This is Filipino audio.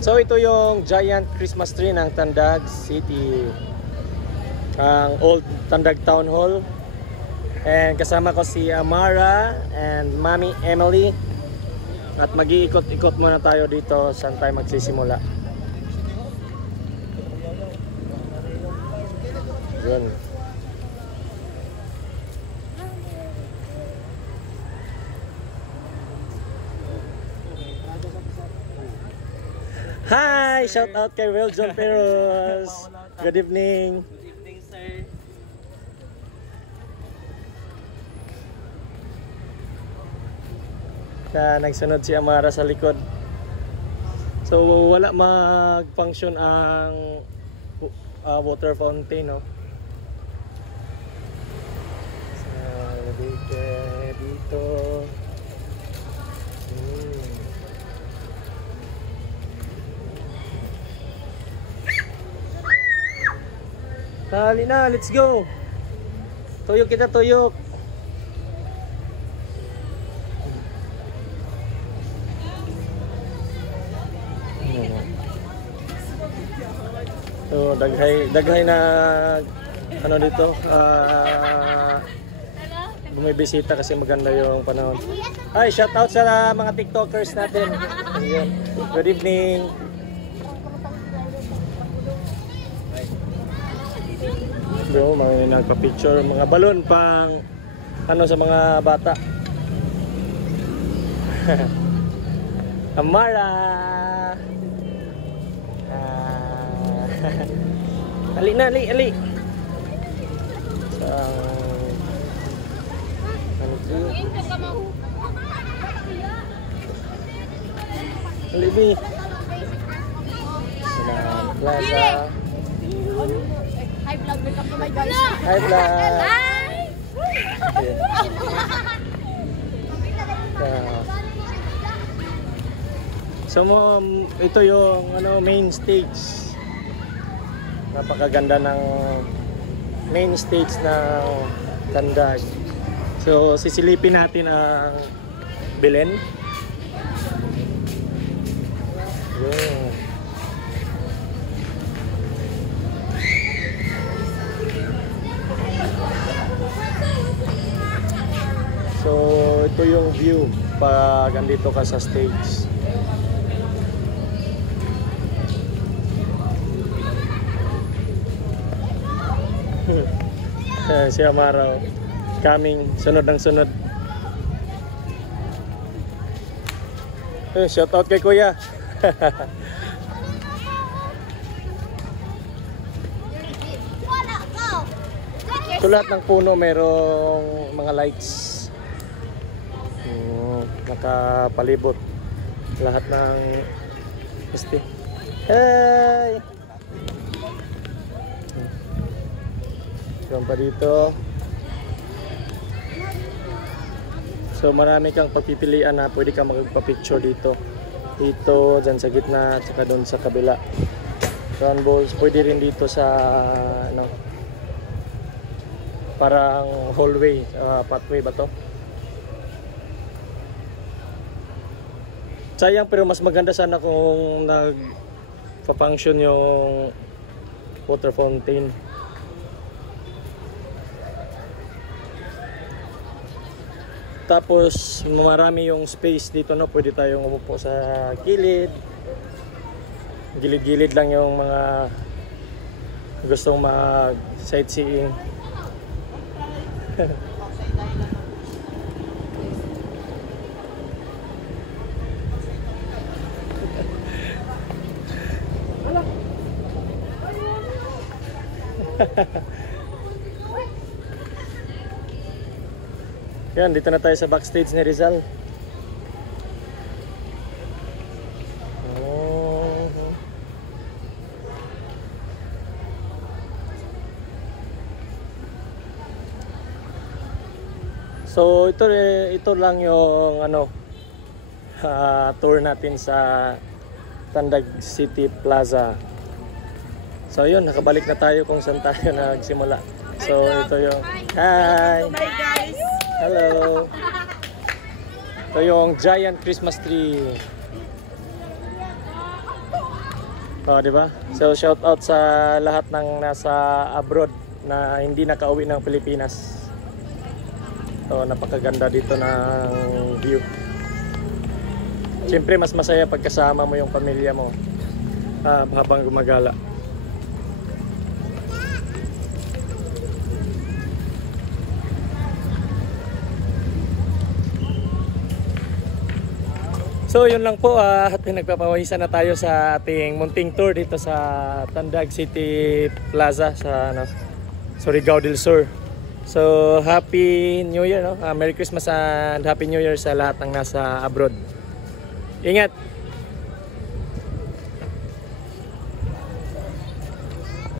So ito yung giant Christmas tree ng Tandag City, ang Old Tandag Town Hall. And kasama ko si Amara and Mami Emily. At mag-iikot-ikot muna tayo dito saan tayo magsisimula. Yun. Hi! Shout out kay Will John Peros. Good evening. Good evening, sir. Nagsunod si Amara sa likod. So wala mag-function ang water fountain, no? So dito. Dali na, let's go. Tuyok kita, tuyok. So daghay na ano dito, bumibisita kasi maganda yung panahon. Ay, shout out sa mga TikTokers natin. Ayun. Good evening. Bro, may nagpa-picture, mga balon pang ano sa mga bata. Amara. Ali na, ali. So, ano ito? Alibi. Plaza. Hi vlog, welcome to my guys. Hi vlog. So ito yung main stage. Napakaganda ng main stage ng Tandag. So sisilipin natin ang Belen. Yun. So ito yung view pag andito ka sa stage. Si Amara coming, sunod ng sunod. Shout out kay Kuya. So lahat ng puno merong mga lights. Nakapalibot lahat ng pasti. Hey! Yung pa dito. So marami kang pagpipilian na pwede kang magpa-picture dito. Dito, dyan sa gitna, at saka doon sa kabila. Round balls, pwede rin dito sa parang hallway, pathway ba to? Sayang, pero mas maganda sana kung nagpa-function yung water fountain. Tapos marami yung space dito, no? Pwede tayong umupo sa gilid. Gilid-gilid lang yung mga gustong mag-sightseeing. Yan, dito na tayo sa backstage ni Rizal. So ito lang yung tour natin sa Tandag City Plaza. So yun, nakabalik na tayo kung saan tayo nagsimula. So ito yung hi. Hello. Ito yung giant Christmas tree. Oh, di ba? So shout out sa lahat ng nasa abroad na hindi nakauwi ng Pilipinas. So napakaganda dito ng view. Siyempre mas masaya pag kasama mo yung pamilya mo habang gumagala. So yun lang po at nagpapawisan na tayo sa ating munting tour dito sa Tandag City Plaza sa Surigao del Sur. So Happy New Year, no? Merry Christmas and Happy New Year sa lahat ng nasa abroad. Ingat!